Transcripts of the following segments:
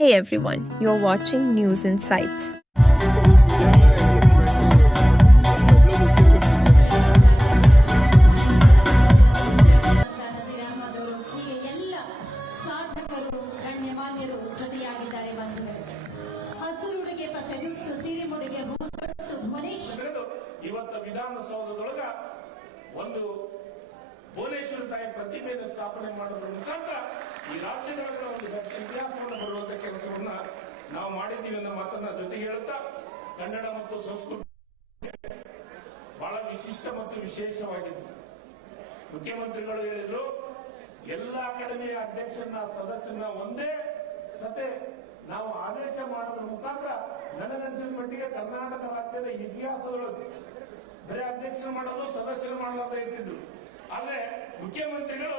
Hey everyone, you're watching News Insights. ಇವತ್ತು ವಿಧಾನಸೌಧದೊಳಗ ಒಂದು ಭುವನೇಶ್ವರಿ ತಾಯಿ ಪ್ರತಿಮೆಯನ್ನು ಸ್ಥಾಪನೆ ಮಾಡೋದ್ರ ಮುಖಾಂತರ ಈ ರಾಜ್ಯದೊಳಗ ಒಂದು ಇತಿಹಾಸವನ್ನು ಬರುವಂತ ಕೆಲಸವನ್ನ ನಾವು ಮಾಡಿದ್ದೀವಿ ಅನ್ನೋ ಮಾತನ್ನ ಜೊತೆಗೆ ಹೇಳುತ್ತಾ ಕನ್ನಡ ಮತ್ತು ಸಂಸ್ಕೃತಿ ಬಹಳ ವಿಶಿಷ್ಟ ಮತ್ತು ವಿಶೇಷವಾಗಿದ್ದು ಮುಖ್ಯಮಂತ್ರಿಗಳು ಹೇಳಿದ್ರು ಎಲ್ಲ ಅಕಾಡೆಮಿಯ ಅಧ್ಯಕ್ಷರನ್ನ ಸದಸ್ಯರನ್ನ ಒಂದೇ ಸತೆ ನಾವು ಆದೇಶ ಮಾಡೋದ್ರ ಮುಖಾಂತರ ನನಗನ್ಸಿದ ಮಟ್ಟಿಗೆ ಕರ್ನಾಟಕ ರಾಜ್ಯದ ಇತಿಹಾಸದೊಳಗೆ ಬರೀ ಅಧ್ಯಕ್ಷರು ಮಾಡೋದು ಸದಸ್ಯರು ಮಾಡೋದು ಇರ್ತಿದ್ರು. ಆದ್ರೆ ಮುಖ್ಯಮಂತ್ರಿಗಳು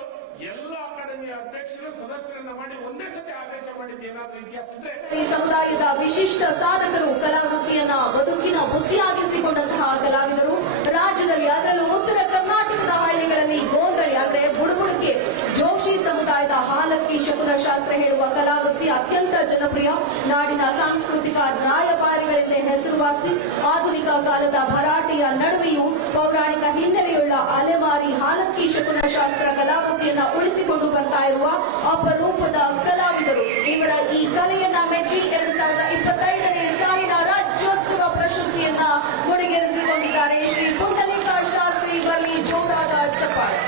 ಎಲ್ಲ ಅಕಾಡೆಮಿಯ ಅಧ್ಯಕ್ಷರು ಸದಸ್ಯರನ್ನ ಮಾಡಿ ಒಂದೇ ಸತಿ ಆದೇಶ ಮಾಡಿದ್ದು ಏನಾದ್ರೂ ಇತಿಹಾಸ ಇದ್ರೆ ಈ ಸಮುದಾಯದ ವಿಶಿಷ್ಟ ಸಾಧಕರು ಕಲಾವೃತ್ತಿಯನ್ನ ಬದುಕಿನ ಬುದ್ಧಿಯಾಗಿಸಿಕೊಂಡಂತಹ ಕಲಾವಿದರು ರಾಜ್ಯದಲ್ಲಿ ಅದರಲ್ಲೂ ಉತ್ತರ ಕರ್ನಾಟಕದ ಹಳ್ಳಿಗಳಲ್ಲಿ ಗೋಂದಳಿ ಅಂದ್ರೆ ಬುಡುಬುಡುಕೆ ಜೋಶಿ ಸಮುದಾಯದ ಹಾಲಕ್ಕಿ ಶಕುನಶಾಸ್ತ್ರ ಹೇಳುವ ಕಲಾವೃತ್ತಿ ಅತ್ಯಂತ ಜನಪ್ರಿಯ ನಾಡಿನ ಸಾಂಸ್ಕೃತಿಕ ರಾಯಭಾರಿಗಳೆಂದೇ ಹೆಸರುವಾಸಿ ಆಧುನಿಕ ಕಾಲದ ಭರಾಟೆಯ ನಡುವೆಯೂ ಪೌರಾಣಿಕ ಹಿನ್ನೆಲೆಯುಳ್ಳ ಅಲೆಮಾರಿ ಹಾಲಕ್ಕಿ ಶಕುನಶಾಸ್ತ್ರ ಕಲಾವೃತ್ತಿಯನ್ನ ಉಳಿಸಿಕೊಂಡು ಬರ್ತಾ ಇರುವ ಅಪರೂಪದ ಕಲಾವಿದರು. ಇವರ ಈ ಕಲೆಯನ್ನ ಮೆಚ್ಚಿ 2025ನೇ ಸಾಲಿನ ರಾಜ್ಯೋತ್ಸವ ಪ್ರಶಸ್ತಿಯನ್ನ ಮುಡಿಗೇರಿಸಿಕೊಂಡಿದ್ದಾರೆ ಶ್ರೀ ಪುಂಡಲೀಕ ಶಾಸ್ತ್ರಿ. ಇವರಲ್ಲಿ ಜೋರಾದ ಚಪ್ಪಾಳೆ.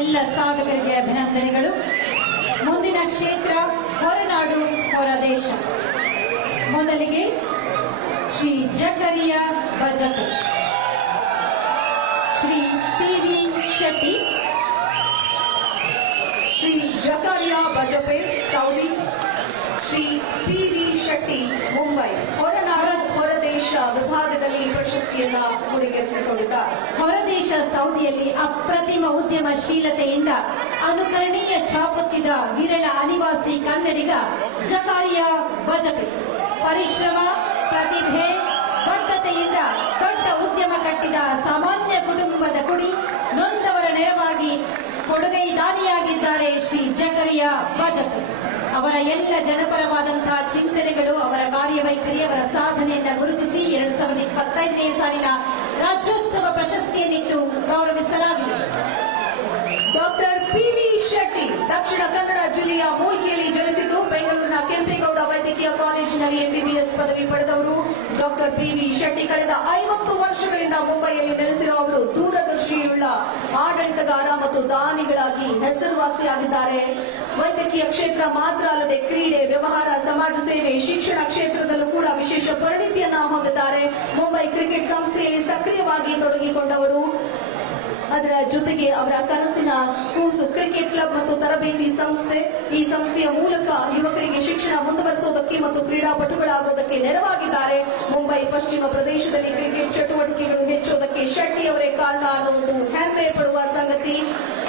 ಎಲ್ಲ ಸಾಧಕರಿಗೆ ಅಭಿನಂದನೆಗಳು. ಮುಂದಿನ ಕ್ಷೇತ್ರ ಹೊರನಾಡು ಹೊರದೇಶ. ಮೊದಲಿಗೆ Shri Zakariya Bajpe, Shri P V. Shetty, Shri Zakariya Bajpe Saudi, Shri P V. Shetty Mumbai. ಹೊರನಾಡು ಹೊರದೇಶ ವಿಭಾಗದಲ್ಲಿ ಪ್ರಶಸ್ತಿಯನ್ನ ಮುಡಿಗೇರಿಸಿಕೊಂಡಿದ್ದಾರೆ. ಹೊರದೇಶ ಸೌದಿಯಲ್ಲಿ ಅಪ್ರತಿಮ ಉದ್ಯಮಶೀಲತೆಯಿಂದ ಅನುಕರಣೀಯ ಛಾಪೊತ್ತಿದ ವಿರಳ ಅನಿವಾಸಿ ಕನ್ನಡಿಗ ಜಕರಿಯಾ ಬಜಪೆ. ಪರಿಶ್ರಮ, ಪ್ರತಿಭೆ, ಬದ್ಧತೆಯಿಂದ ದೊಡ್ಡ ಉದ್ಯಮ ಕಟ್ಟಿದ ಸಾಮಾನ್ಯ ಕುಟುಂಬದ ಕುಡಿ ನೊಂದವರ ನೆರವಾಗಿ ಕೊಡುಗೈದಾನಿಯಾಗಿದ್ದಾರೆ ಶ್ರೀ ಜಕರಿಯಾ ಬಜಪೆ. ಅವರ ಎಲ್ಲ ಜನಪರವಾದಂತಹ ಚಿಂತನೆಗಳು, ಅವರ ಕಾರ್ಯವೈಖರಿ, ಅವರ ಸಾಧನೆಯನ್ನ ಗುರುತಿಸಿ 2025ನೇ ಸಾಲಿನ ರಾಜ್ಯೋತ್ಸವ ಪ್ರಶಸ್ತಿಯನ್ನಿತ್ತು ಗೌರವಿಸಲಾಗಿದೆ. Doctor P V. ಶೆಟ್ಟಿ ದಕ್ಷಿಣ ಕನ್ನಡ ಜಿಲ್ಲೆಯ ಮೂಲ್ಕಿಯಲ್ಲಿ ಜನಿಸಿದ್ದು ಬೆಂಗಳೂರಿನ ಕೆಂಪೇಗೌಡ ವೈದ್ಯಕೀಯ ಕಾಲೇಜಿನಲ್ಲಿ ಎಂಬಿಬಿಎಸ್ ಪದವಿ ಪಡೆದವರು. Doctor P V. ಶೆಟ್ಟಿ ಕಳೆದ 50 ವರ್ಷಗಳಿಂದ ಮುಂಬೈಯಲ್ಲಿ ನೆಲೆಸಿರುವ ಅವರು ದೂರದರ್ಶಿಯುಳ್ಳ ಆಡಳಿತಗಾರ ಮತ್ತು ದಾನಿಗಳಾಗಿ ಹೆಸರುವಾಸಿಯಾಗಿದ್ದಾರೆ. ವೈದ್ಯಕೀಯ ಕ್ಷೇತ್ರ ಮಾತ್ರ ಅಲ್ಲದೆ ಕ್ರೀಡೆ, ವ್ಯವಹಾರ, ಸಮಾಜ ಸೇವೆ, ಶಿಕ್ಷಣ ಕ್ಷೇತ್ರದಲ್ಲೂ ಕೂಡ ವಿಶೇಷ ಪರಿಣಿತಿಯನ್ನ ಹೊಂದಿದ್ದಾರೆ. ಮುಂಬೈ ಕ್ರಿಕೆಟ್ ಸಂಸ್ಥೆಯಲ್ಲಿ ಸಕ್ರಿಯವಾಗಿ ತೊಡಗಿಕೊಂಡವರು. ಅದರ ಜೊತೆಗೆ ಅವರ ಕನಸಿನ ಕೂಸು ಕ್ರಿಕೆಟ್ ಕ್ಲಬ್ ಮತ್ತು ತರಬೇತಿ ಸಂಸ್ಥೆ. ಈ ಸಂಸ್ಥೆಯ ಮೂಲಕ ಯುವಕರಿಗೆ ಶಿಕ್ಷಣ ಮುಂದುವರಿಸುವುದಕ್ಕೆ ಮತ್ತು ಕ್ರೀಡಾಪಟುಗಳಾಗುವುದಕ್ಕೆ ನೆರವಾಗಿದ್ದಾರೆ. ಮುಂಬೈ ಪಶ್ಚಿಮ ಪ್ರದೇಶದಲ್ಲಿ ಕ್ರಿಕೆಟ್ ಚಟುವಟಿಕೆಗಳು ಹೆಚ್ಚುವುದಕ್ಕೆ ಶೆಟ್ಟಿ ಅವರೇ ಕಾರಣ ಅನ್ನುವುದು ಹೆಮ್ಮೆ ಪಡುವ ಸಂಗತಿ.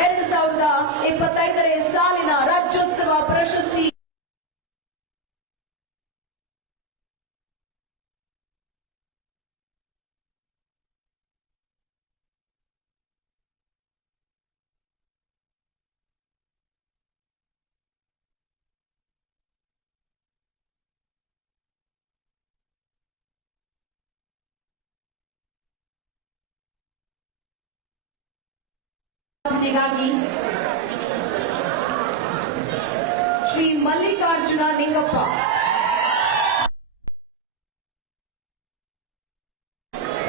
2025ನೇ ಸಾಲಿನ ರಾಜ್ಯೋತ್ಸವ ಪ್ರಶಸ್ತಿ ಸಾಧನೆಗಾಗಿ ಶ್ರೀ ಮಲ್ಲಿಕಾರ್ಜುನ ನಿಂಗಪ್ಪ,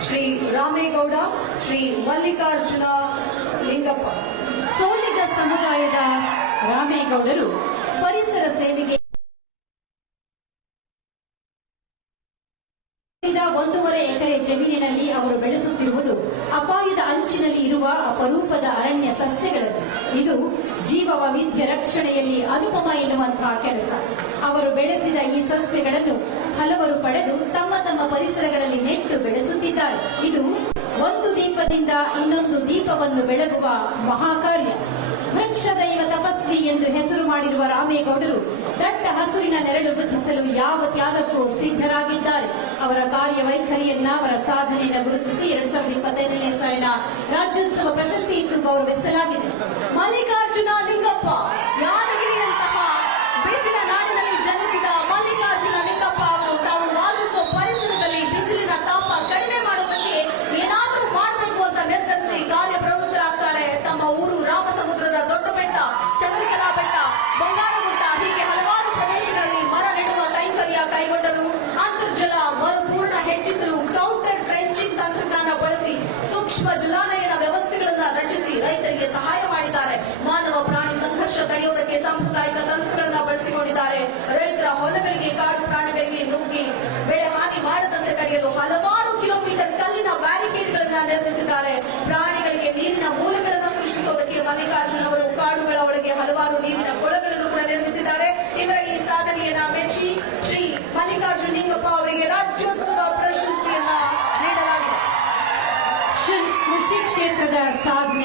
ಶ್ರೀ ರಾಮೇಗೌಡ, ಶ್ರೀ ಮಲ್ಲಿಕಾರ್ಜುನ ಲಿಂಗಪ್ಪ. ಸೋಲಿಗ ಸಮುದಾಯದ ರಾಮೇಗೌಡರು ಪರಿಸರ ಸೇವೆಗೆ 1.5 ಎಕರೆ ಜಮೀನಿನಲ್ಲಿ ಅವರು ಬೆಳೆಸುತ್ತಿರುವುದು ಅಪಾಯದ ಅಂಚಿನಲ್ಲಿ ಇರುವ ಅಪರೂಪದ ಅರಣ್ಯ ಸಸ್ಯಗಳನ್ನು. ಇದು ಜೀವ ವೈವಿಧ್ಯ ರಕ್ಷಣೆಯಲ್ಲಿ ಅನುಪಮ ಎನ್ನುವಂತಹ ಕೆಲಸ. ಅವರು ಬೆಳೆಸಿದ ಈ ಸಸ್ಯಗಳನ್ನು ಹಲವರು ಪಡೆದು ತಮ್ಮ ತಮ್ಮ ಪರಿಸರಗಳಲ್ಲಿ ನೆಟ್ಟು ಬೆಳೆಸುತ್ತಿದ್ದಾರೆ. ಇದು ಒಂದು ದೀಪದಿಂದ ಇನ್ನೊಂದು ದೀಪವನ್ನು ಬೆಳಗುವ ಮಹಾಕಾರ್ಯ. ವೃಕ್ಷ ದೈವ ತಪಸ್ವಿ ಎಂದು ಹೆಸರು ಮಾಡಿರುವ ರಾಮೇಗೌಡರು ದಟ್ಟ ಹಸುರಿನ ನೆರಳು ವೃದ್ಧಿಸಲು ಯಾವ ತ್ಯಾಗಕ್ಕೂ ಸಿದ್ಧರಾಗಿದ್ದಾರೆ. ಅವರ ಕಾರ್ಯವೈಖರಿಯನ್ನ, ಅವರ ಸಾಧನೆಯನ್ನು ಗುರುತಿಸಿ 2025ನೇ ಸಾಲಿನ ರಾಜ್ಯೋತ್ಸವ ಪ್ರಶಸ್ತಿ ಇತ್ತು ಗೌರವಿಸಲಾಗಿದೆ. ಮಲ್ಲಿಕಾರ್ಜುನ ನಿಂಗಪ್ಪ ಯಾದಗಿರಿಯಂತಹ ಬಿಸಿಲ ನಾಡಿನಲ್ಲಿ ಜನಿಸಿದ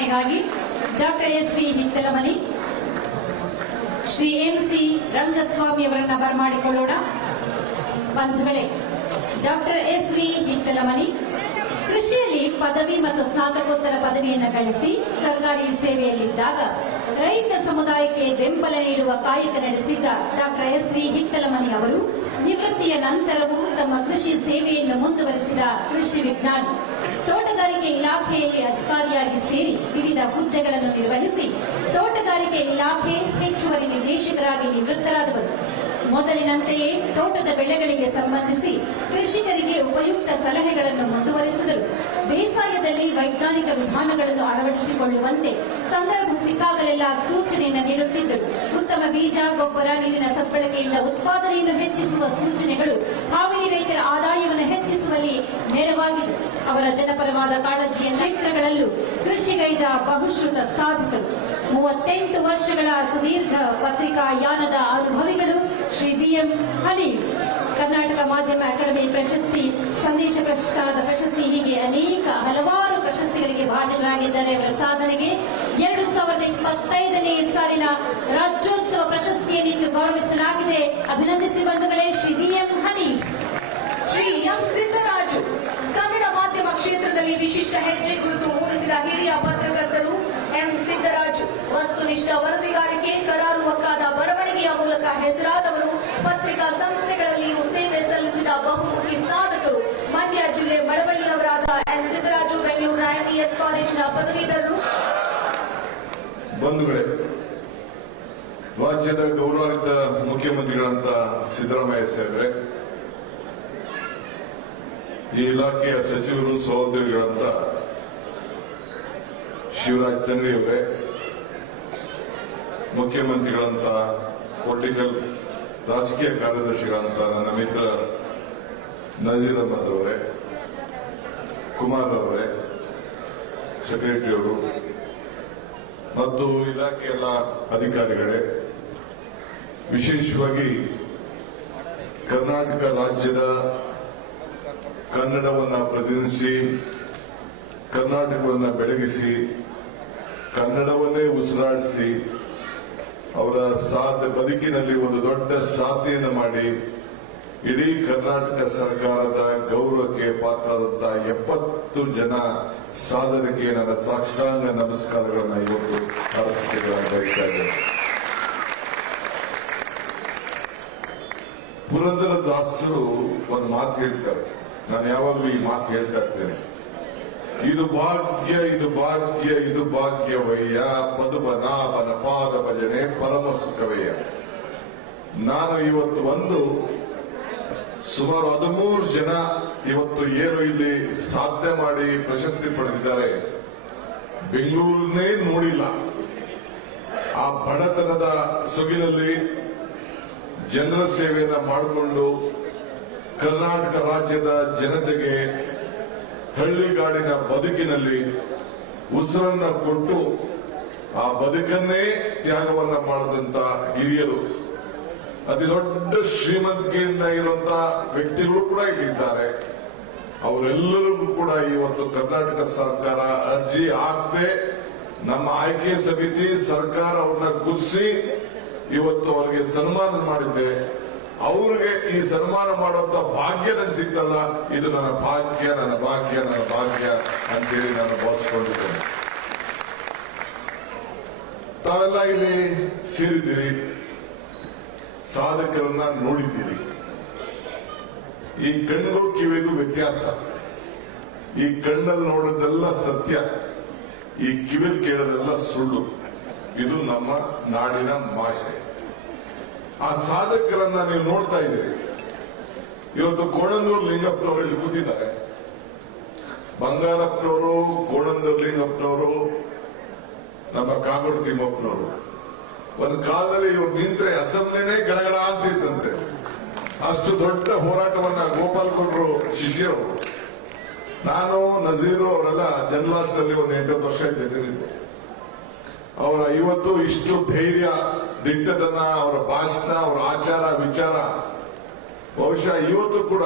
ಸ್ಮರಣೆಗಾಗಿ doctor S V. Hittalamani, Shri M C. Rangaswamy ಅವರನ್ನ ಬರಮಾಡಿಕೊಳ್ಳೋಣ. ಪಂಚಮಲೆ ಡಾಕ್ಟರ್ ಎಸ್.ವಿ. ಹಿತ್ತಲಮನಿ ಕೃಷಿಯಲ್ಲಿ ಪದವಿ ಮತ್ತು ಸ್ನಾತಕೋತ್ತರ ಪದವಿಯನ್ನು ಗಳಿಸಿ ಸರ್ಕಾರಿ ಸೇವೆಯಲ್ಲಿದ್ದಾಗ ರೈತ ಸಮುದಾಯಕ್ಕೆ ಬೆಂಬಲ ನೀಡುವ ಕಾಯಕ ನಡೆಸಿದ್ದ ಡಾಕ್ಟರ್ ಎಸ್.ವಿ. ಹಿತ್ತಲಮನಿ ಅವರು ನಿವೃತ್ತಿಯ ನಂತರವೂ ತಮ್ಮ ಕೃಷಿ ಸೇವೆಯನ್ನು ಮುಂದುವರೆಸಿದ ಕೃಷಿ ವಿಜ್ಞಾನಿ. ತೋಟಗಾರಿಕೆ ಇಲಾಖೆಯಲ್ಲಿ ಅಧಿಕಾರಿಯಾಗಿ ಸೇರಿ ವಿವಿಧ ಹುದ್ದೆಗಳನ್ನು ನಿರ್ವಹಿಸಿ ತೋಟಗಾರಿಕೆ ಇಲಾಖೆ ಹೆಚ್ಚುವರಿ ನಿರ್ದೇಶಕರಾಗಿ ನಿವೃತ್ತರಾದವರು. ಮೊದಲಿನಂತೆಯೇ ತೋಟದ ಬೆಳೆಗಳಿಗೆ ಸಂಬಂಧಿಸಿ ಕೃಷಿಕರಿಗೆ ಉಪಯುಕ್ತ ಸಲಹೆಗಳನ್ನು ಮುಂದುವರೆಸಿದರು. ಬೇಸಾಯದಲ್ಲಿ ವೈಜ್ಞಾನಿಕ ವಿಧಾನಗಳನ್ನು ಅಳವಡಿಸಿಕೊಳ್ಳುವಂತೆ ಸಂದರ್ಭ ಸಿಕ್ಕಾಗಲೆಲ್ಲ ಸೂಚನೆಯನ್ನು ನೀಡುತ್ತಿದ್ದರು. ಉತ್ತಮ ಬೀಜ, ಗೊಬ್ಬರ, ನೀರಿನ ಸದ್ಬಳಕೆಯಿಂದ ಉತ್ಪಾದನೆಯನ್ನು ಹೆಚ್ಚಿಸುವ ಸೂಚನೆಗಳು ಹಾವೇರಿ ರೈತರ ಆದಾಯವನ್ನು ಹೆಚ್ಚಿಸುವಲ್ಲಿ ನೆರವಾಗಿದೆ. ಅವರ ಜನಪರವಾದ ಕಾಳಜಿಯ ಕ್ಷೇತ್ರಗಳಲ್ಲೂ ಕೃಷಿಗೈದ ಬಹುಶ್ರುತ ಸಾಧಕರು. 38 ವರ್ಷಗಳ ಸುದೀರ್ಘ ಪತ್ರಿಕಾ ಯಾನದ ಅನುಭವಿಗಳು ಶ್ರೀ ಬಿ.ಎಂ. ಹನೀಫ್. ಕರ್ನಾಟಕ ಮಾಧ್ಯಮ ಅಕಾಡೆಮಿ ಪ್ರಶಸ್ತಿ, ಸಂದೇಶ ಪ್ರಶಸ್ತಾದ ಪ್ರಶಸ್ತಿ, ಹೀಗೆ ಹಲವಾರು ಪ್ರಶಸ್ತಿಗಳಿಗೆ ಭಾಜನರಾಗಿದ್ದಾರೆ. ಅವರ ಸಾಧನೆಗೆ 2025ನೇ ಸಾಲಿನ ರಾಜ್ಯೋತ್ಸವ ಪ್ರಶಸ್ತಿಯನ್ನಿತ್ತು ಗೌರವಿಸಲಾಗಿದೆ. ಅಭಿನಂದಿಸಿ ಬಂಧುಗಳೇ ಶ್ರೀ ಬಿ.ಎಂ. ಹನೀಫ್. ಶ್ರೀ ಎಂ. ಸಿದ್ದರಾಜು ಕನ್ನಡ ಮಾಧ್ಯಮ ಕ್ಷೇತ್ರದಲ್ಲಿ ವಿಶಿಷ್ಟ ಹೆಜ್ಜೆ ಗುರುತು ಮೂಡಿಸಿದ ಹಿರಿಯ ಪತ್ರಕರ್ತರು ಎಂ. ಸಿದ್ದರಾಜು ವಸ್ತುನಿಷ್ಠ ವರದಿಗಾರಿಕೆ, ಕರಾರುವಕ್ಕಾದ ಬರವಣಿಗೆಯ ಮೂಲಕ ಹೆಸರಾದವರು. ಪತ್ರಿಕಾ ಸಂಸ್ಥೆಗಳಲ್ಲಿಯೂ ಸೇವೆ ಸಲ್ಲಿಸಿದ ಬಹುಮುಖಿ ಸಾಧಕರು. ಮಂಡ್ಯ ಜಿಲ್ಲೆ ಮಳವಳ್ಳಿಯವರಾದ ಎಂ. ಸಿದ್ದರಾಜು ಬೆಂಗಳೂರಿನ ಎಂಇಎಸ್ ಕಾಲೇಜಿನ ಪದವೀಧರರು. ಬಂಧುಗಳೇ, ರಾಜ್ಯದ ಗೌರವಾನ್ವಿತ ಮುಖ್ಯಮಂತ್ರಿಗಳಂತ ಸಿದ್ದರಾಮಯ್ಯ ಸಾಹೇಬ್ರೆ, ಈ ಇಲಾಖೆಯ ಸಚಿವರು, ಸಹೋದ್ಯೋಗಿಗಳಂತ ಶಿವರಾಜ್ ತಂಗಡಿ ಅವರೇ, ಮುಖ್ಯಮಂತ್ರಿಗಳಂತ ಪೊಲಿಟಿಕಲ್ ರಾಜಕೀಯ ಕಾರ್ಯದರ್ಶಿಗಳಂತ ನನ್ನ ಮಿತ್ರ ನಜೀರ್ ಅಹಮದ್ ಅವರೇ, ಕುಮಾರ್ ಅವರೇ, ಸೆಕ್ರೆಟರಿ ಅವರು ಮತ್ತು ಇಲಾಖೆಯ ಎಲ್ಲ ಅಧಿಕಾರಿಗಳೇ, ವಿಶೇಷವಾಗಿ ಕರ್ನಾಟಕ ರಾಜ್ಯದ ಕನ್ನಡವನ್ನ ಪ್ರತಿನಿಧಿಸಿ, ಕರ್ನಾಟಕವನ್ನ ಬೆಳಗಿಸಿ, ಕನ್ನಡವನ್ನೇ ಉಸಿರಾಡಿಸಿ, ಅವರ ಬದುಕಿನಲ್ಲಿ ಒಂದು ದೊಡ್ಡ ಸಾಧನೆಯನ್ನು ಮಾಡಿ ಇಡೀ ಕರ್ನಾಟಕ ಸರ್ಕಾರದ ಗೌರವಕ್ಕೆ ಪಾತ್ರರಾದಂತ 70 ಜನ ಸಾಧನೆಗೆ ನನ್ನ ಸಾಷ್ಟಾಂಗ ನಮಸ್ಕಾರಗಳನ್ನು ಇವತ್ತು ಅರ್ಪಿಸಲಿಕ್ಕೆ ಬಯಸ್ತಾ ಇದ್ದೇನೆ. ಪುರಂದರದಾಸರು ಒಂದು ಮಾತು ಹೇಳ್ತಾರೆ, ನಾನು ಯಾವಾಗಲೂ ಈ ಮಾತು ಹೇಳ್ತಾ ಇರ್ತೇನೆ. ಇದು ಭಾಗ್ಯ, ಇದು ಭಾಗ್ಯ, ಇದು ಭಾಗ್ಯವಯ್ಯ, ಪದುಮನಾಭನ ಪಾದ ಭಜನೆ ಪರಮ ಸುಖವಯ್ಯ. ನಾನು ಇವತ್ತು ಸುಮಾರು 13 ಜನ ಇವತ್ತು ಏನು ಇಲ್ಲಿ ಸಾಧನೆ ಮಾಡಿ ಪ್ರಶಸ್ತಿ ಪಡೆದಿದ್ದಾರೆ, ಬೆಂಗಳೂರನ್ನೇ ನೋಡಿಲ್ಲ. ಆ ಬಡತನದ ಸೊಗಿನಲ್ಲಿ ಜನರ ಸೇವೆಯನ್ನ ಮಾಡಿಕೊಂಡು ಕರ್ನಾಟಕ ರಾಜ್ಯದ ಜನತೆಗೆ ಹಳ್ಳಿಗಾಡಿನ ಬದುಕಿನಲ್ಲಿ ಉಸಿರನ್ನ ಕೊಟ್ಟು ಆ ಬದುಕನ್ನೇ ತ್ಯಾಗವನ್ನ ಮಾಡಿದಂತ ಹಿರಿಯರು, ಅತಿ ದೊಡ್ಡ ಶ್ರೀಮಂತಿಕೆಯಿಂದ ಇರುವಂತಹ ವ್ಯಕ್ತಿಗಳು ಕೂಡ ಇಲ್ಲಿದ್ದಾರೆ. ಅವರೆಲ್ಲರಿಗೂ ಕೂಡ ಇವತ್ತು ಕರ್ನಾಟಕ ಸರ್ಕಾರ ಅರ್ಜಿ ಹಾಕದೆ ನಮ್ಮ ಆಯ್ಕೆ ಸಮಿತಿ ಸರ್ಕಾರ ಅವ್ರನ್ನ ಗುರುತಿಸಿ ಇವತ್ತು ಅವರಿಗೆ ಸನ್ಮಾನ ಮಾಡಿದ್ದೆ. ಅವ್ರಿಗೆ ಈ ಸನ್ಮಾನ ಮಾಡುವಂತ ಭಾಗ್ಯ ನನಗೆ ಸಿಗ್ತಲ್ಲ, ಇದು ನನ್ನ ಭಾಗ್ಯ, ನನ್ನ ಭಾಗ್ಯ, ನನ್ನ ಭಾಗ್ಯ ಅಂತೇಳಿ ನಾನು ಭಾವಿಸಿಕೊಂಡಿದ್ದೇನೆ. ತಾವೆಲ್ಲ ಇಲ್ಲಿ ಸೇರಿದ್ದೀರಿ, ಸಾಧಕರನ್ನ ನೋಡಿದ್ದೀರಿ. ಈ ಕಣ್ಣಿಗೂ ಕಿವಿಗೂ ವ್ಯತ್ಯಾಸ. ಈ ಕಣ್ಣಲ್ಲಿ ನೋಡೋದೆಲ್ಲ ಸತ್ಯ, ಈ ಕಿವಿಲ್ ಕೇಳೋದೆಲ್ಲ ಸುಳ್ಳು. ಇದು ನಮ್ಮ ನಾಡಿನ ಭಾಷೆ. ಆ ಸಾಧಕರನ್ನ ನೀವು ನೋಡ್ತಾ ಇದ್ದೀರಿ. ಇವತ್ತು ಕೋಣಂದೂರು ಲಿಂಗಪ್ಪನವರು ಇಲ್ಲಿ ಕೂತಿದ್ದಾರೆ. ಬಂಗಾರಪ್ಪನವರು, ಕೋಣಂದೂರು ಲಿಂಗಪ್ಪನವರು, ನಮ್ಮ ಕಾಗೋಡು ತಿಮ್ಮಪ್ಪನವರು. ಒಂದು ಕಾಲದಲ್ಲಿ ಇವ್ರು ನಿಂತ್ರೆ ಅಸೆಂಬ್ಲಿನೇ ಗಡಗಡ ಅಂತಿತ್ತಂತೆ. ಅಷ್ಟು ದೊಡ್ಡ ಹೋರಾಟವನ್ನ ಗೋಪಾಲ್ ಕೊಟ್ರು ಶಿಷ್ಯರು. ನಾನು, ನಜೀರು ಅವರೆಲ್ಲ ಜನ್ಲಾಸ್ಟ್ನಲ್ಲಿ ಒಂದು 8 ವರ್ಷ ಜೊತೆಲಿದ್ದೆ. ಅವರ ಇವತ್ತು ಇಷ್ಟು ಧೈರ್ಯ, ದಿಟ್ಟತನ, ಅವರ ಭಾಷಣ, ಅವರ ಆಚಾರ ವಿಚಾರ ಬಹುಶಃ ಇವತ್ತು ಕೂಡ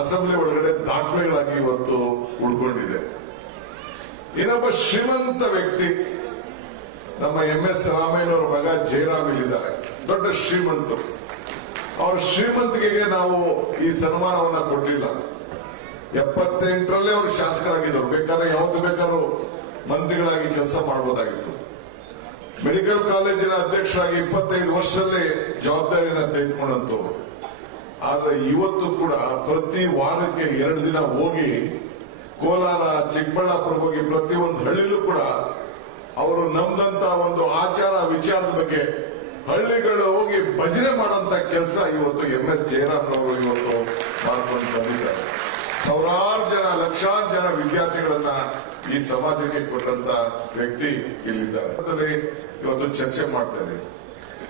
ಅಸೆಂಬ್ಲಿ ಒಳಗಡೆ ದಾಖಲೆಗಳಾಗಿ ಇವತ್ತು ಉಳ್ಕೊಂಡಿದೆ. ಇನ್ನೊಬ್ಬ ಶ್ರೀಮಂತ ವ್ಯಕ್ತಿ ನಮ್ಮ MS ರಾಮಯ್ಯನವರ ಮಗ ಜಯರಾಮ್ ಇಲ್ಲಿದ್ದಾರೆ, ದೊಡ್ಡ ಶ್ರೀಮಂತರು. ಅವ್ರ ಶ್ರೀಮಂತಿಕೆಗೆ ನಾವು ಈ ಸನ್ಮಾನವನ್ನ ಕೊಟ್ಟಿಲ್ಲ. 78ರಲ್ಲೇ ಅವರು ಶಾಸಕರಾಗಿದ್ದರು, ಬೇಕಾದ್ರೆ ಯಾವ್ದು ಬೇಕಾದ್ರೂ ಮಂತ್ರಿಗಳಾಗಿ ಕೆಲಸ ಮಾಡಬಹುದಾಗಿತ್ತು. ಮೆಡಿಕಲ್ ಕಾಲೇಜಿನ ಅಧ್ಯಕ್ಷರಾಗಿ 25 ವರ್ಷದಲ್ಲೇ ಜವಾಬ್ದಾರಿಯನ್ನ ತೆಗೆದುಕೊಂಡಂತವ್ರು. ಆದ್ರೆ ಇವತ್ತು ಕೂಡ ಪ್ರತಿ ವಾರಕ್ಕೆ 2 ದಿನ ಹೋಗಿ ಕೋಲಾರ, ಚಿಕ್ಕಬಳ್ಳಾಪುರ ಹೋಗಿ ಪ್ರತಿಯೊಂದು ಹಳ್ಳಿಲೂ ಕೂಡ ಅವರು ನಮ್ದಂತ ಒಂದು ಆಚಾರ ವಿಚಾರದ ಬಗ್ಗೆ ಹಳ್ಳಿಗಳು ಹೋಗಿ ಭಜನೆ ಮಾಡುವಂತ ಕೆಲಸ ಇವತ್ತು MS ಜಯರಾಮ್ನವರು ಇವತ್ತು ಮಾಡ್ಕೊಂಡು ಬಂದಿದ್ದಾರೆ. ಸಾವಿರಾರು ಜನ, ಲಕ್ಷಾಂತರ ಜನ ವಿದ್ಯಾರ್ಥಿಗಳನ್ನ ಈ ಸಮಾಜಕ್ಕೆ ಕೊಟ್ಟಂತ ವ್ಯಕ್ತಿ ಇಲ್ಲಿದ್ದಾರೆ. ಇವತ್ತು ಚರ್ಚೆ ಮಾಡ್ತೇನೆ.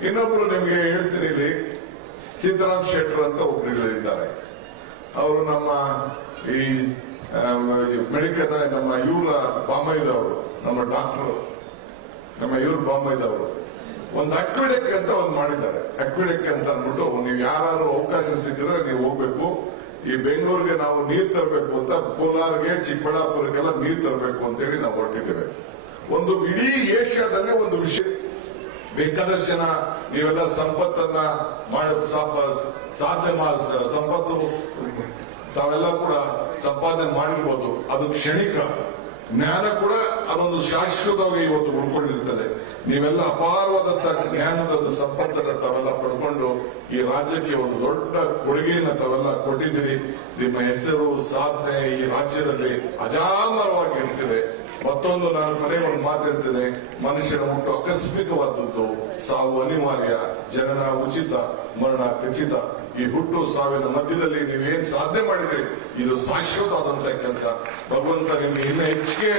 ಇನ್ನೊಬ್ರು ನಿಮ್ಗೆ ಹೇಳ್ತೀನಿ, ಇಲ್ಲಿ ಸಿದ್ದರಾಮ್ ಶೆಟ್ಟರ್ ಅಂತ ಒಬ್ರು ಇದ್ದಾರೆ. ಅವರು ನಮ್ಮ ಈ ಮೆಡಿಕಲ್ ನಮ್ಮ ಇವರ ಬಾಂಬೈದವರು, ನಮ್ಮ ಡಾಕ್ಟರ್ ನಮ್ಮ ಇವ್ರ ಬಾಂಬೈದವರು ಒಂದು ಅಕ್ವಿಡೆಕ್ ಅಂತ ಒಂದು ಮಾಡಿದ್ದಾರೆ. ಅಕ್ವಿಡೆಕ್ ಅಂತ ಅಂದ್ಬಿಟ್ಟು ನೀವು ಯಾರು ಅವಕಾಶ ಸಿಕ್ಕಿದ್ರೆ ನೀವು ಹೋಗ್ಬೇಕು. ಈ ಬೆಂಗಳೂರಿಗೆ ನಾವು ನೀರು ತರಬೇಕು ಅಂತ, ಕೋಲಾರ್ಗೆ, ಚಿಕ್ಕಬಳ್ಳಾಪುರಕ್ಕೆಲ್ಲ ನೀರು ತರಬೇಕು ಅಂತೇಳಿ ನಾವು ಹೊರಟಿದ್ದೇವೆ. ಒಂದು ಇಡೀ ಏಷ್ಯಾದಲ್ಲೇ ಒಂದು ವಿಷಯ, ಬೇಕಾದಷ್ಟು ಜನ ನೀವೆಲ್ಲ ಸಂಪತ್ತನ್ನ ಸಂಪತ್ತು ತಾವೆಲ್ಲ ಕೂಡ ಸಂಪಾದನೆ ಮಾಡಿರ್ಬೋದು, ಅದು ಕ್ಷಣಿಕ. ಜ್ಞಾನ ಕೂಡ ಅದೊಂದು ಶಾಶ್ವತವಾಗಿ ಇವತ್ತು ಉಳ್ಕೊಂಡಿರ್ತದೆ. ನೀವೆಲ್ಲ ಅಪಾರವಾದಂತ ಜ್ಞಾನದ ಸಂಪತ್ತನ್ನು ತಾವೆಲ್ಲ ಪಡ್ಕೊಂಡು ಈ ರಾಜ್ಯಕ್ಕೆ ಒಂದು ದೊಡ್ಡ ಕೊಡುಗೆಯನ್ನು ತಾವೆಲ್ಲ ಕೊಟ್ಟಿದ್ದೀರಿ. ನಿಮ್ಮ ಹೆಸರು, ಸಾಧನೆ ಈ ರಾಜ್ಯದಲ್ಲಿ ಅಜಾಮರವಾಗಿ ಇರ್ತಿದೆ. ಮತ್ತೊಂದು ನಾನು ಮನೆಗೆ ಒಂದು ಮಾತಿರ್ತೇನೆ, ಮನುಷ್ಯನ ಹುಟ್ಟು ಆಕಸ್ಮಿಕವಾದದ್ದು, ಸಾವು ಅನಿವಾರ್ಯ, ಜನನ ಉಚಿತ, ಮರಣ ಖಚಿತ. ಈ ಹುಟ್ಟು ಸಾವಿನ ಮಧ್ಯದಲ್ಲಿ ನೀವೇನ್ ಸಾಧನೆ ಮಾಡಿದ್ರಿ ಇದು ಶಾಶ್ವತವಾದಂತ ಕೆಲಸ. ಭಗವಂತ ನಿಮ್ಗೆ ಇನ್ನು ಹೆಚ್ಚಿಗೆ.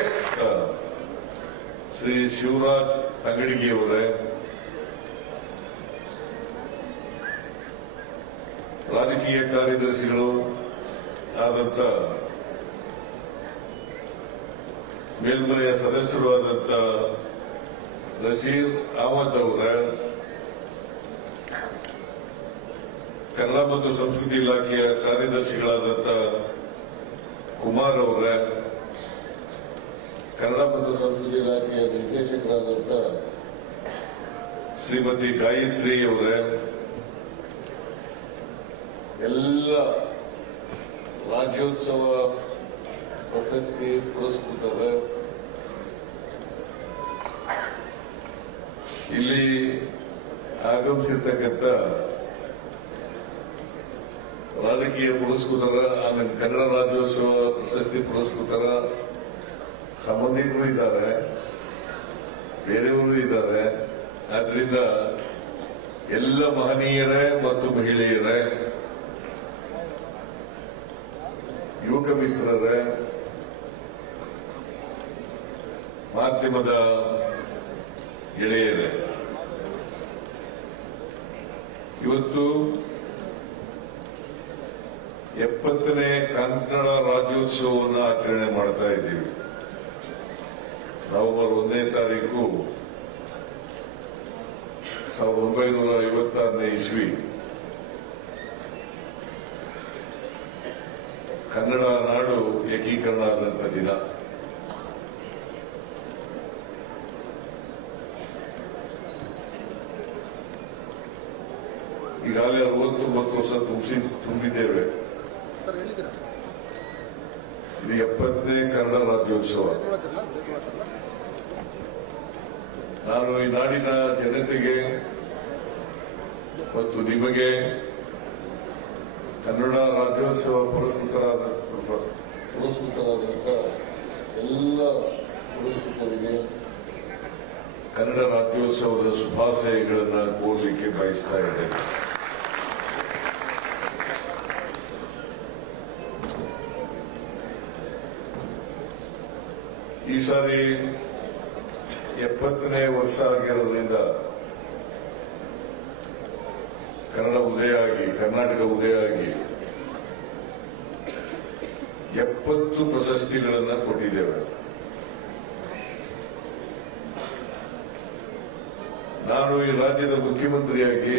ಶ್ರೀ ಶಿವರಾಜ್ ಅಂಗಡಿಗೆಯವರೇ, ರಾಜಕೀಯ ಕಾರ್ಯದರ್ಶಿಗಳು ಆದಂತ ಮೇಲ್ಮನೆಯ ಸದಸ್ಯರು ಆದಂತ ನಸೀರ್ ಅಹಮದ್ ಅವರ, ಕನ್ನಡ ಮತ್ತು ಸಂಸ್ಕೃತಿ ಇಲಾಖೆಯ ಕಾರ್ಯದರ್ಶಿಗಳಾದಂತ ಕುಮಾರ್ ಅವರ, ಕನ್ನಡ ಮತ್ತು ಸಂಸ್ಕೃತಿ ಇಲಾಖೆಯ ನಿರ್ದೇಶಕರಾದಂತ ಶ್ರೀಮತಿ ಗಾಯತ್ರಿ ಅವರ, ಎಲ್ಲ ರಾಜ್ಯೋತ್ಸವ ಪ್ರಶಸ್ತಿ ಪುರಸ್ಕೃತರ, ಇಲ್ಲಿ ಆಗಮಿಸಿರ್ತಕ್ಕಂಥ ರಾಜಕೀಯ ಪುರಸ್ಕೃತರ, ಆಮೇಲೆ ಕನ್ನಡ ರಾಜ್ಯೋತ್ಸವ ಪ್ರಶಸ್ತಿ ಪುರಸ್ಕೃತರ ಸಂಬಂಧಿಕರು ಇದ್ದಾರೆ, ಬೇರೆಯವರು ಇದ್ದಾರೆ. ಆದ್ರಿಂದ ಎಲ್ಲ ಮಹನೀಯರೇ ಮತ್ತು ಮಹಿಳೆಯರೇ, ಯುವಕ ಮಿತ್ರರೇ, ಮಾಧ್ಯಮದ ಗೆಳೆಯರೇ, ಇವತ್ತು 70ನೇ ಕನ್ನಡ ರಾಜ್ಯೋತ್ಸವವನ್ನು ಆಚರಣೆ ಮಾಡ್ತಾ ಇದ್ದೀವಿ. ನವೆಂಬರ್ 1ನೇ ತಾರೀಕು 1956ನೇ ಇಸ್ವಿ ಕನ್ನಡ ನಾಡು ಏಕೀಕರಣ ಆದಂತ ದಿನ. ಈಗಾಗಲೇ 69 ವರ್ಷ ತುಂಬಿದ್ದೇವೆ. ಇದು 70ನೇ ಕನ್ನಡ ರಾಜ್ಯೋತ್ಸವ. ನಾನು ಈ ನಾಡಿನ ಜನತೆಗೆ ಮತ್ತು ನಿಮಗೆ ಕನ್ನಡ ರಾಜ್ಯೋತ್ಸವ ಪುರಸ್ಕೃತರಾದಂಥ ಎಲ್ಲ ಪುರಸ್ಕೃತರಿಗೆ ಕನ್ನಡ ರಾಜ್ಯೋತ್ಸವದ ಶುಭಾಶಯಗಳನ್ನು ಕೋರಲಿಕ್ಕೆ ಬಯಸ್ತಾ ಇದ್ದೇನೆ. ಈ ಸಾರಿ 70ನೇ ವರ್ಷ ಆಗಿರೋದ್ರಿಂದ ಕನ್ನಡ ಉದಯ ಆಗಿ, ಕರ್ನಾಟಕ ಉದಯ ಆಗಿ 70 ಪ್ರಶಸ್ತಿಗಳನ್ನು ಕೊಟ್ಟಿದ್ದೇವೆ. ನಾನು ಈ ರಾಜ್ಯದ ಮುಖ್ಯಮಂತ್ರಿಯಾಗಿ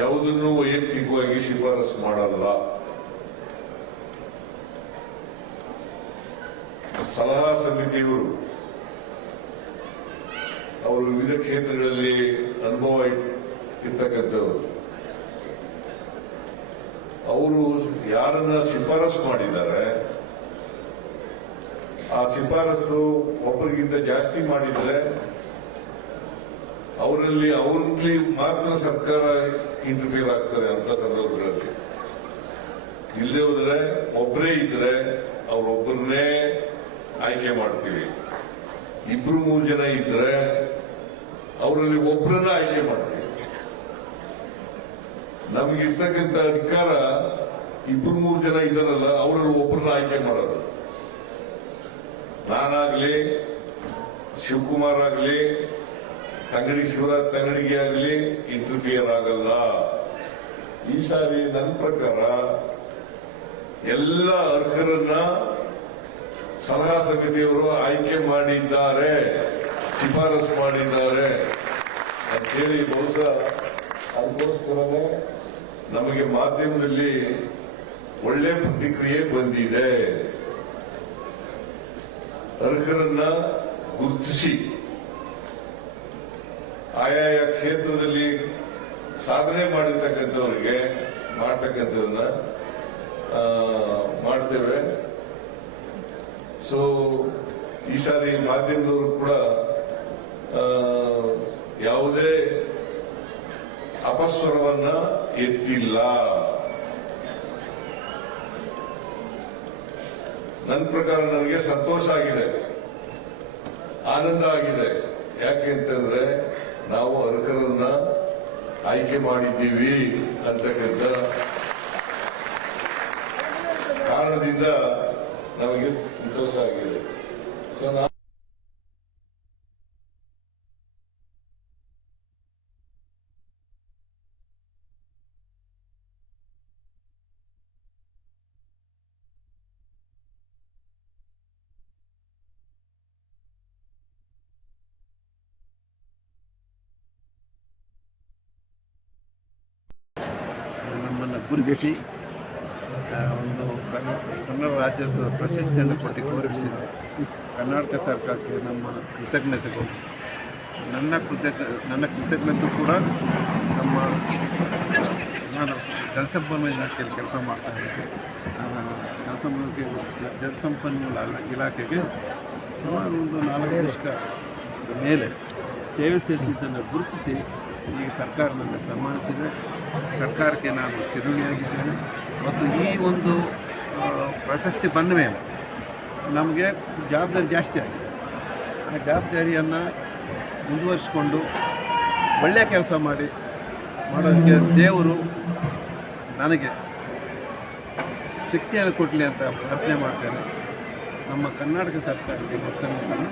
ಯಾವುದನ್ನು ವೈಯಕ್ತಿಕವಾಗಿ ಶಿಫಾರಸು ಮಾಡಲ್ಲ. ಸಲಹಾ ಸಮಿತಿಯವರು ಅವರು ವಿವಿಧ ಕ್ಷೇತ್ರಗಳಲ್ಲಿ ಅನುಭವ ಇರ್ತಕ್ಕಂಥವ್ರು. ಅವರು ಯಾರನ್ನ ಶಿಫಾರಸು ಮಾಡಿದ್ದಾರೆ ಆ ಶಿಫಾರಸು ಒಬ್ಬರಿಗಿಂತ ಜಾಸ್ತಿ ಮಾಡಿದ್ರೆ ಅವರಲ್ಲಿ ಮಾತ್ರ ಸರ್ಕಾರ ಇಂಟರ್ಫಿಯರ್ ಆಗ್ತದೆ ಅಂತ ಸಂದರ್ಭಗಳಲ್ಲಿ. ಇಲ್ಲೇ ಹೋದ್ರೆ ಒಬ್ಬರೇ ಇದ್ರೆ ಅವರೊಬ್ಬರನ್ನೇ ಆಯ್ಕೆ ಮಾಡ್ತೀವಿ. 2-3 ಜನ ಇದ್ರೆ ಅವರಲ್ಲಿ ಒಬ್ಬರನ್ನ ಆಯ್ಕೆ ಮಾಡ್ತೀವಿ. ನಮಗಿರ್ತಕ್ಕಂಥ ಅಧಿಕಾರ 2-3 ಜನ ಇದ್ದಾರಲ್ಲ ಅವರಲ್ಲಿ ಒಬ್ಬರನ್ನ ಆಯ್ಕೆ ಮಾಡೋದು. ನಾನಾಗ್ಲಿ, ಶಿವಕುಮಾರ್ ಆಗ್ಲಿ, ಶಿವರಾಜ್ ತಂಗಡಿಗೆ ಆಗಲಿ ಇಂಟರ್ಫಿಯರ್ ಆಗಲ್ಲ. ಈ ಸಾರಿ ನನ್ನ ಪ್ರಕಾರ ಎಲ್ಲ ಅರ್ಹರನ್ನ ಸಲಹಾ ಸಮಿತಿಯವರು ಆಯ್ಕೆ ಮಾಡಿದ್ದಾರೆ, ಶಿಫಾರಸು ಮಾಡಿದ್ದಾರೆ ಅಂತೇಳಿ ಬಹುಶಃ ಅದಕ್ಕೋಸ್ಕರನೇ ನಮಗೆ ಮಾಧ್ಯಮದಲ್ಲಿ ಒಳ್ಳೆ ಪ್ರತಿಕ್ರಿಯೆ ಬಂದಿದೆ. ಅರ್ಹರನ್ನ ಗುರುತಿಸಿ ಆಯಾಯ ಕ್ಷೇತ್ರದಲ್ಲಿ ಸಾಧನೆ ಮಾಡಿರ್ತಕ್ಕಂಥವರಿಗೆ ಮಾಡ್ತಕ್ಕಂಥದನ್ನ ಮಾಡ್ತೇವೆ. ಸೊ ಈ ಸಾರಿ ಮಾಧ್ಯಮದವರು ಕೂಡ ಯಾವುದೇ ಅಪಸ್ವರವನ್ನ ಎತ್ತಿಲ್ಲ. ನನ್ನ ಪ್ರಕಾರ ನನಗೆ ಸಂತೋಷ ಆಗಿದೆ, ಆನಂದ ಆಗಿದೆ. ಯಾಕೆ ಅಂತಂದ್ರೆ ನಾವು ಅರ್ಹರನ್ನ ಆಯ್ಕೆ ಮಾಡಿದ್ದೀವಿ ಅಂತಕ್ಕಂಥ ಕಾರಣದಿಂದ ನಮಗೆ ಸಂತೋಷ ಆಗಿದೆ. ಸೊ ನಮ್ಮನ್ನು ಗುರುತಿಸಿ ಒಂದು ಕನ್ನಡ ರಾಜ್ಯೋತ್ಸವದ ಪ್ರಶಸ್ತಿಯನ್ನು ಕೊಟ್ಟು ಗೌರವಿಸಿದೆ. ಕರ್ನಾಟಕ ಸರ್ಕಾರಕ್ಕೆ ನಮ್ಮ ಕೃತಜ್ಞತೆಗಳು. ನನ್ನ ಕೃತಜ್ಞತೆ ಕೂಡ ನಾನು ಜಲಸಂಪನ್ಮೂಲ ಇಲಾಖೆಯಲ್ಲಿ ಕೆಲಸ ಮಾಡ್ತಾ ಇದ್ದೆ. ಜಲಸಂಪನ್ಮೂಲ ಇಲಾಖೆಗೆ ಸುಮಾರು ಒಂದು 4 ವರ್ಷದ ಮೇಲೆ ಸೇವೆ ಸಲ್ಲಿಸಿದ್ದನ್ನು ಗುರುತಿಸಿ ಈಗ ಸರ್ಕಾರ ನನ್ನ ಸನ್ಮಾನಿಸಿದೆ. ಸರ್ಕಾರಕ್ಕೆ ನಾನು ಚಿರಋಣಿಯಾಗಿದ್ದೇನೆ. ಮತ್ತು ಈ ಒಂದು ಪ್ರಶಸ್ತಿ ಬಂದ ಮೇಲೆ ನಮಗೆ ಜವಾಬ್ದಾರಿ ಜಾಸ್ತಿ ಆಗಿದೆ. ಆ ಜವಾಬ್ದಾರಿಯನ್ನು ಮುಂದುವರಿಸಿಕೊಂಡು ಒಳ್ಳೆಯ ಕೆಲಸ ಮಾಡೋದಕ್ಕೆ ದೇವರು ನನಗೆ ಶಕ್ತಿಯನ್ನು ಕೊಡಲಿ ಅಂತ ಪ್ರಾರ್ಥನೆ ಮಾಡ್ತೇನೆ. ನಮ್ಮ ಕರ್ನಾಟಕ ಸರ್ಕಾರಕ್ಕೆ ಮತ್ತೊಮ್ಮೆ ನಾನು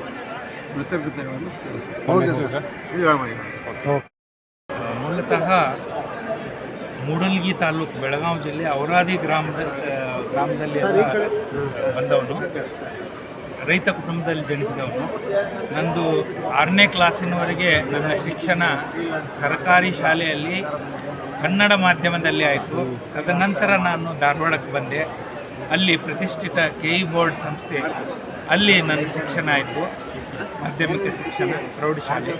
ಕೃತಜ್ಞತೆಗಳನ್ನು ಸಲ್ಲಿಸ್ತೇನೆ. ಶ್ರೀರಾಮಯ್ಯ. ಮೂಲತಃ ಮೂಡಲ್ಗಿ ತಾಲೂಕು, ಬೆಳಗಾವಿ ಜಿಲ್ಲೆ ಔರಾದಿ ಗ್ರಾಮದಲ್ಲಿ ಬಂದವನು. ರೈತ ಕುಟುಂಬದಲ್ಲಿ ಜನಿಸಿದವನು. ನಂದು 6ನೇ ಕ್ಲಾಸಿನವರೆಗೆ ನನ್ನ ಶಿಕ್ಷಣ ಸರ್ಕಾರಿ ಶಾಲೆಯಲ್ಲಿ ಕನ್ನಡ ಮಾಧ್ಯಮದಲ್ಲಿ ಆಯಿತು. ತದನಂತರ ನಾನು ಧಾರವಾಡಕ್ಕೆ ಬಂದೆ. ಅಲ್ಲಿ ಪ್ರತಿಷ್ಠಿತ KE ಬೋರ್ಡ್ ಸಂಸ್ಥೆ, ಅಲ್ಲಿ ನನ್ನ ಶಿಕ್ಷಣ ಆಯಿತು, ಮಾಧ್ಯಮಿಕ ಶಿಕ್ಷಣ, ಪ್ರೌಢಶಾಲೆ.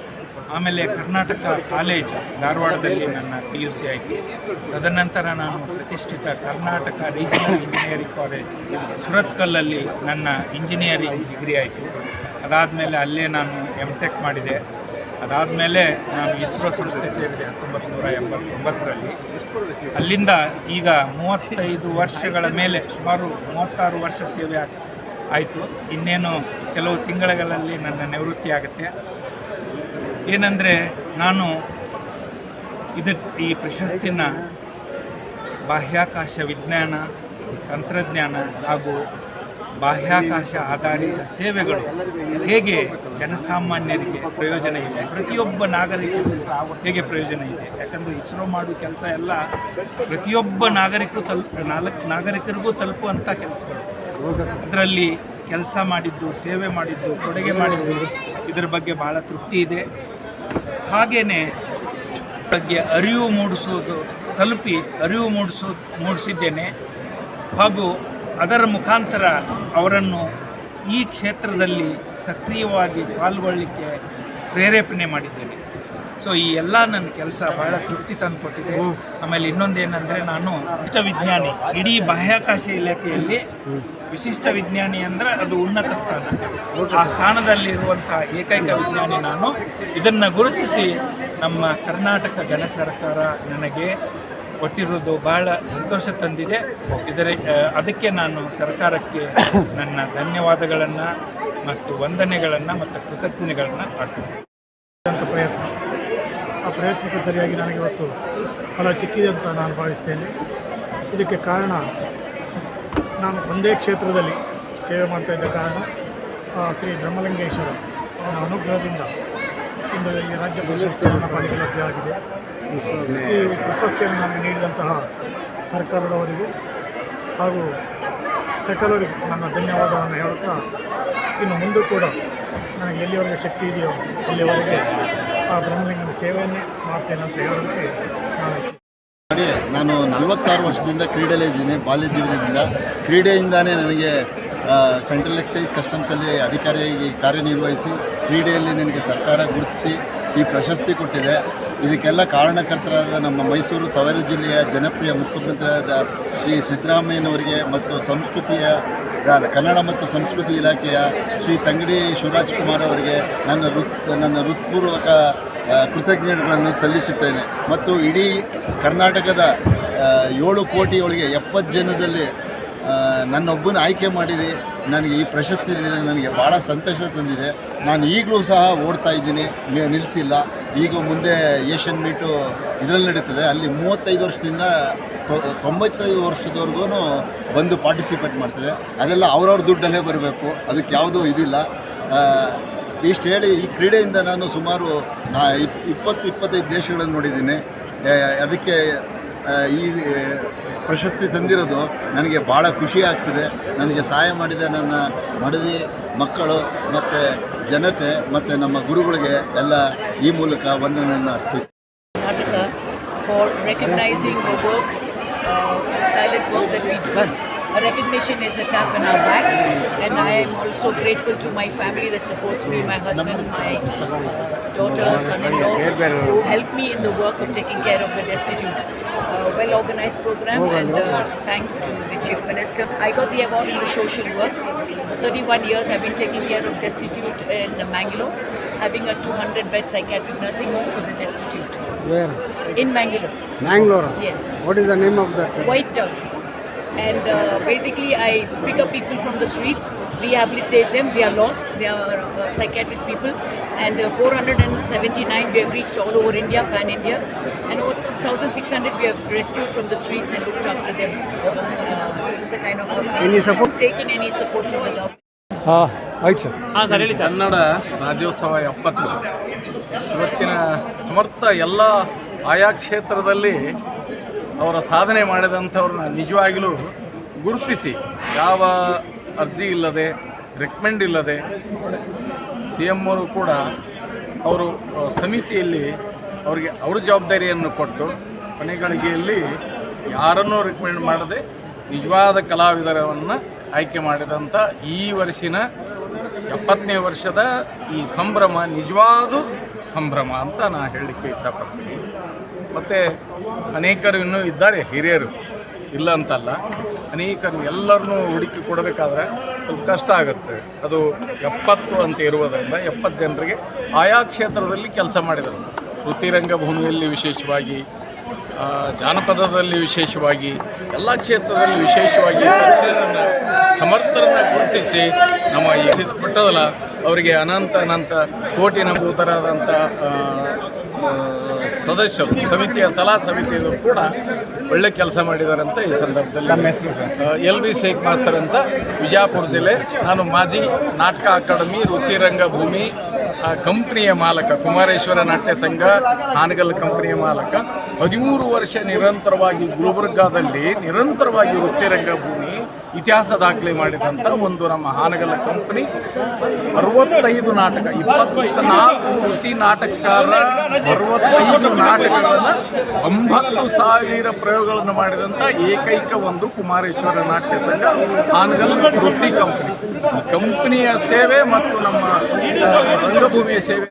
ಆಮೇಲೆ ಕರ್ನಾಟಕ ಕಾಲೇಜ್ ಧಾರವಾಡದಲ್ಲಿ ನನ್ನ PUC ಆಯಿತು. ತದನಂತರ ನಾನು ಪ್ರತಿಷ್ಠಿತ ಕರ್ನಾಟಕ ರೀಜನಲ್ ಇಂಜಿನಿಯರಿಂಗ್ ಕಾಲೇಜ್ ಸುರತ್ಕಲ್ಲಲ್ಲಿ ನನ್ನ ಇಂಜಿನಿಯರಿಂಗ್ ಡಿಗ್ರಿ ಆಯಿತು. ಅದಾದಮೇಲೆ ಅಲ್ಲೇ ನಾನು MTech ಮಾಡಿದೆ. ಅದಾದಮೇಲೆ ನಾನು ಇಸ್ರೋ ಸಂಸ್ಥೆ ಸೇರಿದೆ 1989ರಲ್ಲಿ. ಅಲ್ಲಿಂದ ಈಗ 35 ವರ್ಷಗಳ ಮೇಲೆ, ಸುಮಾರು 36 ವರ್ಷ ಸೇವೆ ಆಯಿತು. ಇನ್ನೇನು ಕೆಲವು ತಿಂಗಳಲ್ಲಿ ನನ್ನ ನಿವೃತ್ತಿ ಆಗುತ್ತೆ. ಏನಂದರೆ ನಾನು ಈ ಪ್ರಶಸ್ತಿನ ಬಾಹ್ಯಾಕಾಶ ವಿಜ್ಞಾನ, ತಂತ್ರಜ್ಞಾನ ಹಾಗೂ ಬಾಹ್ಯಾಕಾಶ ಆಧಾರಿತ ಸೇವೆಗಳು ಹೇಗೆ ಜನಸಾಮಾನ್ಯರಿಗೆ ಪ್ರಯೋಜನ ಇದೆ, ಪ್ರತಿಯೊಬ್ಬ ನಾಗರಿಕರಿಗೂ ಹೇಗೆ ಪ್ರಯೋಜನ ಇದೆ. ಯಾಕಂದರೆ ಇಸ್ರೋ ಮಾಡೋ ಕೆಲಸ ಎಲ್ಲ ಪ್ರತಿಯೊಬ್ಬ ನಾಗರಿಕರಿಗೂ ತಲುಪುವಂಥ ಕೆಲಸಗಳು. ಅದರಲ್ಲಿ ಕೆಲಸ ಮಾಡಿದ್ದು, ಸೇವೆ ಮಾಡಿದ್ದು, ಕೊಡುಗೆ ಮಾಡಿದ್ದು, ಇದರ ಬಗ್ಗೆ ಭಾಳ ತೃಪ್ತಿ ಇದೆ. ಹಾಗೆಯೇ ಬಗ್ಗೆ ಅರಿವು ಮೂಡಿಸಿದ್ದೇನೆ. ಹಾಗೂ ಅದರ ಮುಖಾಂತರ ಅವರನ್ನು ಈ ಕ್ಷೇತ್ರದಲ್ಲಿ ಸಕ್ರಿಯವಾಗಿ ಪಾಲ್ಗೊಳ್ಳಲಿಕ್ಕೆ ಪ್ರೇರೇಪಣೆ ಮಾಡಿದ್ದೇನೆ. ಸೊ ಈ ಎಲ್ಲ ನನ್ನ ಕೆಲಸ ಬಹಳ ತೃಪ್ತಿ ತಂದುಕೊಟ್ಟಿದೆ. ಆಮೇಲೆ ಇನ್ನೊಂದೇನೆಂದರೆ, ನಾನು ವಿಶಿಷ್ಟ ವಿಜ್ಞಾನಿ, ಇಡೀ ಬಾಹ್ಯಾಕಾಶ ಇಲಾಖೆಯಲ್ಲಿ ವಿಶಿಷ್ಟ ವಿಜ್ಞಾನಿ ಅಂದರೆ ಅದು ಉನ್ನತ ಸ್ಥಾನ. ಆ ಸ್ಥಾನದಲ್ಲಿರುವಂಥ ಏಕೈಕ ವಿಜ್ಞಾನಿ ನಾನು. ಇದನ್ನು ಗುರುತಿಸಿ ನಮ್ಮ ಕರ್ನಾಟಕ ಗಣ ಸರ್ಕಾರ ನನಗೆ ಕೊಟ್ಟಿರೋದು ಬಹಳ ಸಂತೋಷ ತಂದಿದೆ. ಅದಕ್ಕೆ ನಾನು ಸರ್ಕಾರಕ್ಕೆ ನನ್ನ ಧನ್ಯವಾದಗಳನ್ನು ಮತ್ತು ವಂದನೆಗಳನ್ನು ಮತ್ತು ಕೃತಜ್ಞತೆಗಳನ್ನು ಅರ್ಪಿಸ್ತೇನೆ. ಆ ಪ್ರಯತ್ನಕ್ಕೆ ಸರಿಯಾಗಿ ನನಗೆ ಇವತ್ತು ಫಲ ಸಿಕ್ಕಿದೆ ಅಂತ ನಾನು ಭಾವಿಸ್ತೇನೆ. ಇದಕ್ಕೆ ಕಾರಣ ನಾನು ಒಂದೇ ಕ್ಷೇತ್ರದಲ್ಲಿ ಸೇವೆ ಮಾಡ್ತಾಯಿದ್ದ ಕಾರಣ ಶ್ರೀ ಬ್ರಹ್ಮಲಿಂಗೇಶ್ವರ ಅವನ ಅನುಗ್ರಹದಿಂದ ಇಂದು ಈ ರಾಜ್ಯ ಪ್ರಶಸ್ತಿ ನನ್ನ ಪಾಲಿಗೆ ಲಭ್ಯ ಆಗಿದೆ. ಈ ಪ್ರಶಸ್ತಿಯನ್ನು ನನಗೆ ನೀಡಿದಂತಹ ಸರ್ಕಾರದವರಿಗೂ ಹಾಗೂ ಸಕಲರಿಗೂ ನನ್ನ ಧನ್ಯವಾದವನ್ನು ಹೇಳುತ್ತಾ, ಇನ್ನು ಮುಂದೆ ಕೂಡ ನನಗೆ ಎಲ್ಲಿವರೆಗೆ ಶಕ್ತಿ ಇದೆಯೋ ಅಲ್ಲಿವರೆಗೆ ಆ ಬ್ರಹ್ಮಲಿಂಗನ ಸೇವೆಯನ್ನೇ ಮಾಡ್ತೇನೆ ಅಂತ ಹೇಳೋದಕ್ಕೆ ನಾನು 46 ವರ್ಷದಿಂದ ಕ್ರೀಡೆಯಲ್ಲೇ ಇದ್ದೀನಿ. ಬಾಲ್ಯ ಜೀವನದಿಂದ ಕ್ರೀಡೆಯಿಂದಾನೇ ನನಗೆ ಸೆಂಟ್ರಲ್ ಎಕ್ಸೈಸ್ ಕಸ್ಟಮ್ಸಲ್ಲಿ ಅಧಿಕಾರಿಯಾಗಿ ಕಾರ್ಯನಿರ್ವಹಿಸಿ ಕ್ರೀಡೆಯಲ್ಲಿ ನನಗೆ ಸರ್ಕಾರ ಗುರುತಿಸಿ ಈ ಪ್ರಶಸ್ತಿ ಕೊಟ್ಟಿದೆ. ಇದಕ್ಕೆಲ್ಲ ಕಾರಣಕರ್ತರಾದ ನಮ್ಮ ಮೈಸೂರು ತವರು ಜಿಲ್ಲೆಯ ಜನಪ್ರಿಯ ಮುಖ್ಯಮಂತ್ರಿಯಾದ ಶ್ರೀ ಸಿದ್ದರಾಮಯ್ಯನವರಿಗೆ ಮತ್ತು ಕನ್ನಡ ಮತ್ತು ಸಂಸ್ಕೃತಿ ಇಲಾಖೆಯ ಶ್ರೀ ತಂಗಡಿ ಶಿವರಾಜ್ ಕುಮಾರ್ ಅವರಿಗೆ ನನ್ನ ಹೃತ್ಪೂರ್ವಕ ಕೃತಜ್ಞತೆಗಳನ್ನು ಸಲ್ಲಿಸುತ್ತೇನೆ. ಮತ್ತು ಇಡೀ ಕರ್ನಾಟಕದ 7 ಕೋಟಿ ಒಳಗೆ 70 ಜನದಲ್ಲಿ ನನ್ನೊಬ್ಬನ ಆಯ್ಕೆ ಮಾಡಿದೆ. ನನಗೆ ಈ ಪ್ರಶಸ್ತಿ ನೀಡಿದರೆ ನನಗೆ ಭಾಳ ಸಂತೋಷ ತಂದಿದೆ. ನಾನು ಈಗಲೂ ಸಹ ಓಡ್ತಾ ಇದ್ದೀನಿ, ನಿಲ್ಲಿಸಿಲ್ಲ. ಈಗ ಮುಂದೆ ಏಷ್ಯನ್ ಮೀಟು ಇದರಲ್ಲಿ ನಡೀತದೆ. ಅಲ್ಲಿ 35 ವರ್ಷದಿಂದ 95 ವರ್ಷದವರೆಗೂ ಬಂದು ಪಾರ್ಟಿಸಿಪೇಟ್ ಮಾಡ್ತಾರೆ. ಅದೆಲ್ಲ ಅವ್ರವ್ರ ದುಡ್ಡಲ್ಲೇ ಬರಬೇಕು, ಅದಕ್ಕೆ ಯಾವುದೂ ಇದಿಲ್ಲ. ಇಷ್ಟು ಹೇಳಿ, ಈ ಕ್ರೀಡೆಯಿಂದ ನಾನು ಸುಮಾರು 20-25 ದೇಶಗಳನ್ನು ನೋಡಿದ್ದೀನಿ. ಅದಕ್ಕೆ ಈ ಪ್ರಶಸ್ತಿ ಸಂದಿರೋದು ನನಗೆ ಭಾಳ ಖುಷಿ ಆಗ್ತಿದೆ. ನನಗೆ ಸಹಾಯ ಮಾಡಿದ ನನ್ನ ಮಡದಿ ಮಕ್ಕಳು ಮತ್ತು ಜನತೆ ಮತ್ತು ನಮ್ಮ ಗುರುಗಳಿಗೆ ಎಲ್ಲ ಈ ಮೂಲಕ ವಂದನೆಯನ್ನು ಅರ್ಪಿಸ್ತೀನಿ. For recognizing the work, silent work that we do. A recognition is a tap in our back, and I am also grateful to my family that supports me, my husband, my daughter, son-in-law, who help me in the work of taking care of the destitute. Well-organized program, and thanks to the Chief Minister. I got the award in the social work. For 31 years I've been taking care of destitute in Mangalore, having a 200-bed psychiatric nursing home for the destitute. Where? In Mangalore. Mangalore? Yes. What is the name of that? White Doves. And basically I pick up people from the streets, rehabilitate them. They are lost, they are psychiatric people, and 479 we have reached all over India, pan-India, and over 1,600 we have rescued from the streets and looked after them. This is the kind of work. Any support? Taken any support from the government? ಆಯ್ತು sir. ಹಾಂ sir, ಹೇಳಿ sir. Kannada Rajyotsava 70 ಇವತ್ತಿನ ಸಮರ್ಥ ಎಲ್ಲ ಆಯಾ ಕ್ಷೇತ್ರದಲ್ಲಿ ಅವರ ಸಾಧನೆ ಮಾಡಿದಂಥವ್ರನ್ನ ನಿಜವಾಗಿಯೂ ಗುರುತಿಸಿ, ಯಾವ ಅರ್ಜಿ ಇಲ್ಲದೆ, ರೆಕಮೆಂಡ್ ಇಲ್ಲದೆ, CM ಅವರು ಕೂಡ ಅವರು ಸಮಿತಿಯಲ್ಲಿ ಅವರಿಗೆ ಅವ್ರ ಜವಾಬ್ದಾರಿಯನ್ನು ಕೊಟ್ಟು ಕೊನೆಗಳಿಗೆಯಲ್ಲಿ ಯಾರನ್ನೂ ರೆಕಮೆಂಡ್ ಮಾಡದೆ ನಿಜವಾದ ಕಲಾವಿದರನ್ನು ಆಯ್ಕೆ ಮಾಡಿದಂಥ ಈ ವರ್ಷಿನ 70ನೇ ವರ್ಷದ ಈ ಸಂಭ್ರಮ ನಿಜವಾದ ಸಂಭ್ರಮ ಅಂತ ನಾನು ಹೇಳಲಿಕ್ಕೆ ಇಷ್ಟಪಡ್ತೀನಿ. ಮತ್ತು ಅನೇಕರು ಇನ್ನೂ ಇದ್ದಾರೆ, ಹಿರಿಯರು ಇಲ್ಲ ಅಂತಲ್ಲ, ಅನೇಕರು ಎಲ್ಲರನ್ನೂ ಹುಡುಕಿ ಕೊಡಬೇಕಾದ್ರೆ ಸ್ವಲ್ಪ ಕಷ್ಟ ಆಗುತ್ತೆ. ಅದು 70 ಅಂತ ಇರುವುದರಿಂದ 70 ಜನರಿಗೆ ಆಯಾ ಕ್ಷೇತ್ರದಲ್ಲಿ ಕೆಲಸ ಮಾಡಿದರು. ವೃತ್ತಿರಂಗ ಭೂಮಿಯಲ್ಲಿ ವಿಶೇಷವಾಗಿ, ಜಾನಪದದಲ್ಲಿ ವಿಶೇಷವಾಗಿ, ಎಲ್ಲ ಕ್ಷೇತ್ರದಲ್ಲಿ ವಿಶೇಷವಾಗಿ ಸಮರ್ಥರನ್ನು ಗುರುತಿಸಿ ನಮ್ಮ ಈ ಪಟ್ಟದಲ್ಲ ಅವರಿಗೆ ಅನಂತ ಕೋಟಿ ನಂಬೂತರಾದಂಥ ಸದಸ್ಯರು, ಸಮಿತಿಯ ಸಲಹಾ ಸಮಿತಿಯವರು ಕೂಡ ಒಳ್ಳೆ ಕೆಲಸ ಮಾಡಿದ್ದಾರೆ ಅಂತ ಈ ಸಂದರ್ಭದಲ್ಲಿ. LV ಶೇಖ್ ಮಾಸ್ತರ್ ಅಂತ, ವಿಜಯಪುರ ಜಿಲ್ಲೆ. ನಾನು ಮಾಜಿ ನಾಟಕ ಅಕಾಡೆಮಿ, ವೃತ್ತಿರಂಗ ಭೂಮಿ ಕಂಪ್ನಿಯ ಮಾಲಕ, ಕುಮಾರೇಶ್ವರ ನಾಟ್ಯ ಸಂಘ ಹಾನಗಲ್ ಕಂಪನಿಯ ಮಾಲಕ. 13 ವರ್ಷ ನಿರಂತರವಾಗಿ ಗುಲ್ಬರ್ಗಾದಲ್ಲಿ ನಿರಂತರವಾಗಿ ವೃತ್ತಿ ರಂಗಭೂಮಿ ಇತಿಹಾಸ ದಾಖಲೆ ಮಾಡಿದಂಥ ಒಂದು ನಮ್ಮ ಹಾನಗಲ್ ಕಂಪನಿ 65 ನಾಟಕ, 24 ವೃತ್ತಿ ನಾಟಕಕಾರ, 65 ನಾಟಕಗಳನ್ನು 90,000 ಪ್ರಯೋಗಗಳನ್ನು ಮಾಡಿದಂಥ ಏಕೈಕ ಒಂದು ಕುಮಾರೇಶ್ವರ ನಾಟ್ಯ ಸಂಘ ಹಾನಗಲ್ ವೃತ್ತಿ ಕಂಪನಿ. ಈ ಕಂಪನಿಯ ಸೇವೆ ಮತ್ತು ನಮ್ಮ ರಂಗಭೂಮಿಯ ಸೇವೆ